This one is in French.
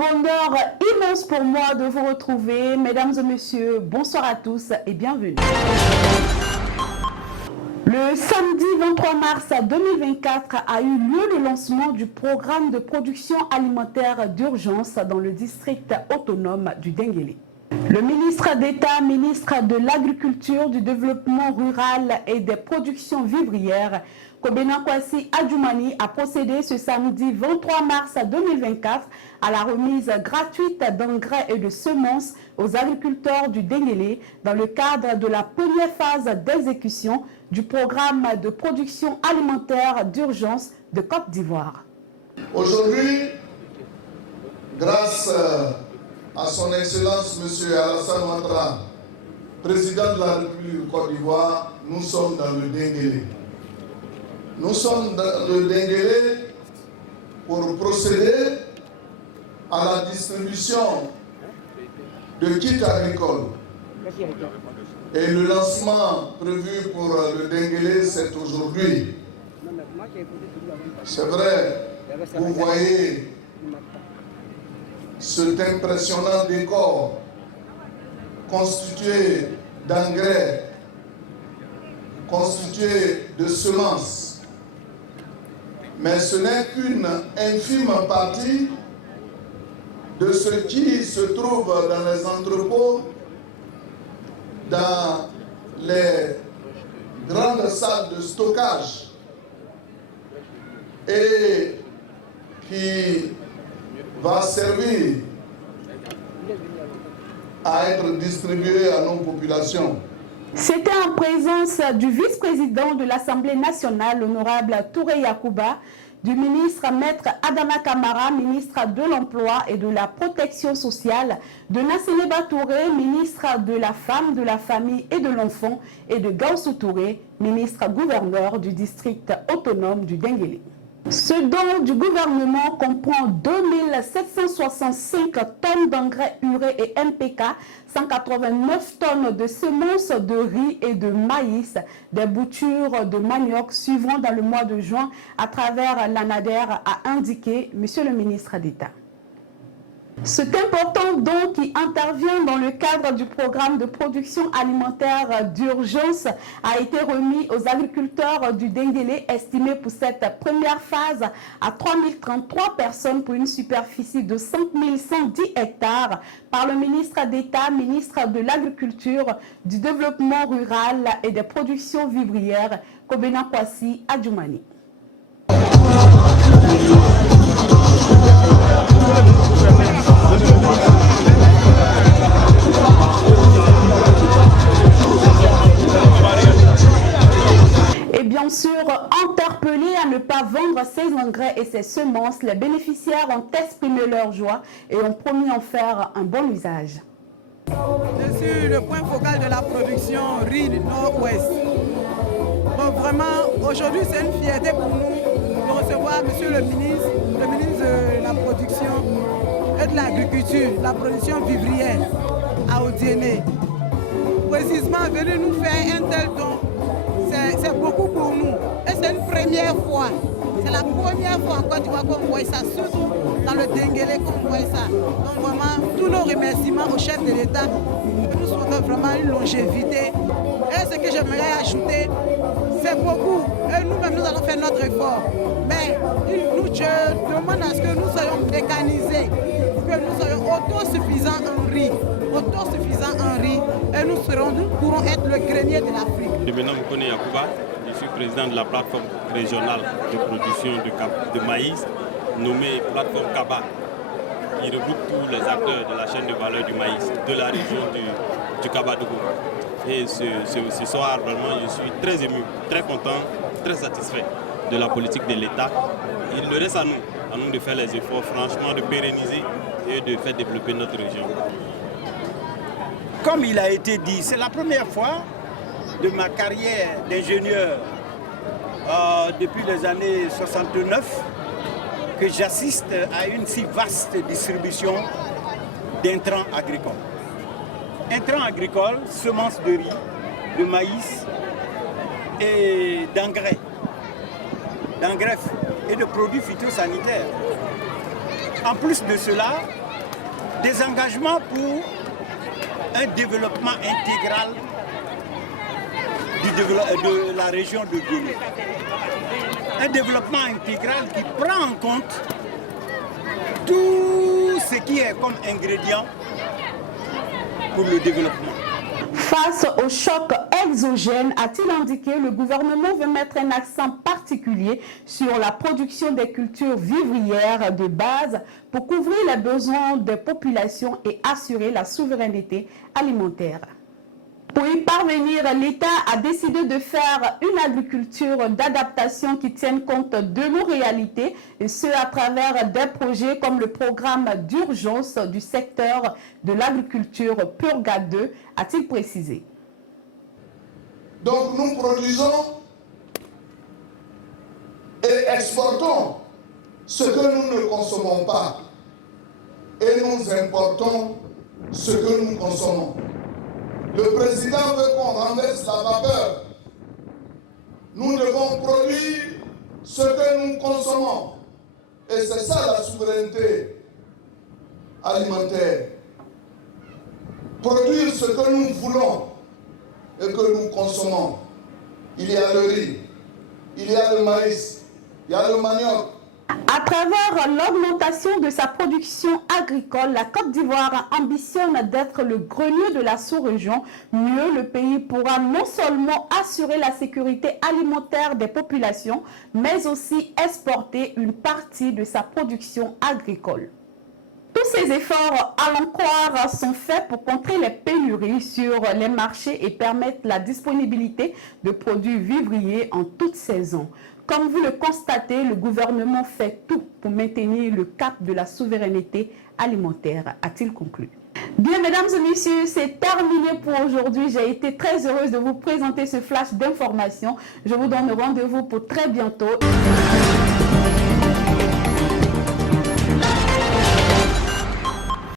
bonheur immense pour moi de vous retrouver. Mesdames et messieurs, bonsoir à tous et bienvenue. Le samedi 23 mars 2024 a eu lieu le lancement du programme de production alimentaire d'urgence dans le district autonome du Denguélé. Le ministre d'État, ministre de l'Agriculture, du Développement rural et des productions vivrières, Kobena Kwasi Adjoumani, a procédé ce samedi 23 mars 2024 à la remise gratuite d'engrais et de semences aux agriculteurs du Denguélé dans le cadre de la première phase d'exécution du programme de production alimentaire d'urgence de Côte d'Ivoire. Aujourd'hui, grâce à son Excellence M. Alassane Ouattara, président de la République de Côte d'Ivoire, nous sommes dans le Denguélé. Nous sommes dans le Denguélé pour procéder à la distribution de kits agricoles. Et le lancement prévu pour le Denguélé, c'est aujourd'hui. C'est vrai, vous voyez cet impressionnant décor constitué d'engrais, constitué de semences. Mais ce n'est qu'une infime partie de ce qui se trouve dans les entrepôts, dans les grandes salles de stockage et qui va servir à être distribué à nos populations. C'était en présence du vice-président de l'Assemblée nationale, l'honorable Touré Yacouba, du ministre Maître Adama Kamara, ministre de l'Emploi et de la Protection sociale, de Nasseneba Touré, ministre de la Femme, de la Famille et de l'Enfant, et de Gaussou Touré, ministre gouverneur du district autonome du Denguélé. Ce don du gouvernement comprend 2765 tonnes d'engrais urée et MPK, 189 tonnes de semences de riz et de maïs, des boutures de manioc suivront dans le mois de juin à travers l'ANADER, a indiqué M. le ministre d'État. Cet important don qui intervient dans le cadre du programme de production alimentaire d'urgence a été remis aux agriculteurs du Denguélé, estimé pour cette première phase à 3033 personnes pour une superficie de 5110 hectares par le ministre d'État, ministre de l'Agriculture, du Développement rural et des productions vivrières, Kobena Kwasi Adjoumani. Et bien sûr, interpellés à ne pas vendre ces engrais et ces semences, les bénéficiaires ont exprimé leur joie et ont promis en faire un bon usage. Je suis le point focal de la production riz du Nord-Ouest. Bon, vraiment, aujourd'hui, c'est une fierté pour nous de recevoir Monsieur le ministre de la Production et de l'Agriculture, la production vivrière à Odiéné. Précisément, venir nous faire un tel don, c'est beaucoup pour nous. Et c'est une première fois. C'est la première fois en Côte d'Ivoire qu'on voit ça, surtout dans le Denguélé qu'on voit ça. Donc vraiment, tous nos remerciements au chef de l'État. Nous souhaitons vraiment une longévité. Et ce que j'aimerais ajouter, c'est beaucoup. Et nous-mêmes, nous allons faire notre effort. Mais je demande à ce que nous soyons mécanisés, que nous soyons autosuffisants en riz. Et nous pourrons être le grenier de l'Afrique. Je me nomme Kone Yacouba, je suis président de la plateforme régionale de production de maïs, nommée plateforme Kaba, qui regroupe tous les acteurs de la chaîne de valeur du maïs de la région du Kabadougou. Et ce soir, vraiment, je suis très ému, très content, très satisfait de la politique de l'État. Il le reste à nous de faire les efforts, franchement, de pérenniser et de faire développer notre région. Comme il a été dit, c'est la première fois de ma carrière d'ingénieur depuis les années 69 que j'assiste à une si vaste distribution d'intrants agricoles. Intrants agricoles, semences de riz, de maïs et d'engrais et de produits phytosanitaires. En plus de cela, des engagements pour un développement intégral de la région de Guinée. Un développement intégral qui prend en compte tout ce qui est comme ingrédient pour le développement. Face au choc exogène, a-t-il indiqué, le gouvernement veut mettre un accent particulier sur la production des cultures vivrières de base pour couvrir les besoins des populations et assurer la souveraineté alimentaire. Pour y parvenir, l'État a décidé de faire une agriculture d'adaptation qui tienne compte de nos réalités, et ce à travers des projets comme le programme d'urgence du secteur de l'agriculture Purga 2, a-t-il précisé. Donc nous produisons et exportons ce que nous ne consommons pas et nous importons ce que nous consommons. Le président veut qu'on renverse la vapeur. Nous devons produire ce que nous consommons. Et c'est ça la souveraineté alimentaire. Produire ce que nous voulons et que nous consommons. Il y a le riz, il y a le maïs, il y a le manioc. À travers l'augmentation de sa production agricole, la Côte d'Ivoire ambitionne d'être le grenier de la sous-région. Mieux, le pays pourra non seulement assurer la sécurité alimentaire des populations, mais aussi exporter une partie de sa production agricole. Tous ces efforts, allons croire, sont faits pour contrer les pénuries sur les marchés et permettre la disponibilité de produits vivriers en toute saison. Comme vous le constatez, le gouvernement fait tout pour maintenir le cap de la souveraineté alimentaire, a-t-il conclu. Bien, mesdames et messieurs, c'est terminé pour aujourd'hui. J'ai été très heureuse de vous présenter ce flash d'informations. Je vous donne rendez-vous pour très bientôt.